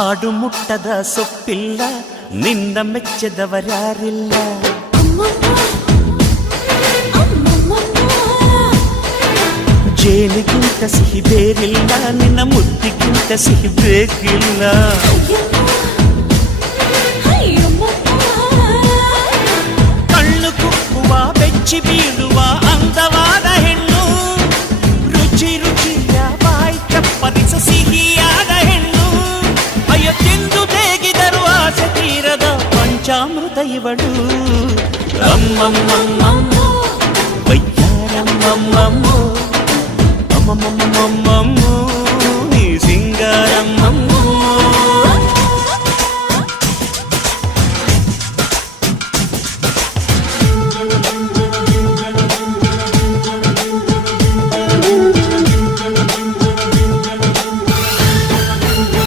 ಹಾಡು ಮುಟ್ಟದ ಸೊಪ್ಪಿಲ್ಲ, ನಿನ್ನ ಮೆಚ್ಚದವರ್ಯಾರಿಲ್ಲ. ಜೇನಿಗಿಂತ ಸಿಹಿ ಬೇರಿಲ್ಲ, ನಿನ್ನ ಮುದ್ದಿಗಿಂತ ಸಿಹಿ ಬೇಕಿಲ್ಲ. ಕಣ್ಣು ಕುಕ್ಕುವ ಬೆಚ್ಚಿ ಬೀಳುವ ಅಂದವಾದ ಹೆಣ್ಣು, ರುಚಿ ರುಚಿಯ ಬಾಯಿ ಚಪ್ಪರಿಸ ಸಿಹಿಯಾದ ಹೆಣ್ಣು. ಅಯ್ಯೋ ತಿಂದು ಬೇಗಿದರು ಆಸೆ ತೀರದ ಪಂಚಾಮೃತ ಇವಳು. ಅಮ್ಮಮ್ಮಮ್ಮಮ್ಮೋ ವಯ್ಯಾರಮ್ಮಮ್ಮಮ್ಮೋ ಅಮ್ಮಮ್ಮಮ್ಮಮ್ಮೋ ನೀ ಸಿಂಗಾರಮ್ಮಮ್ಮೋ.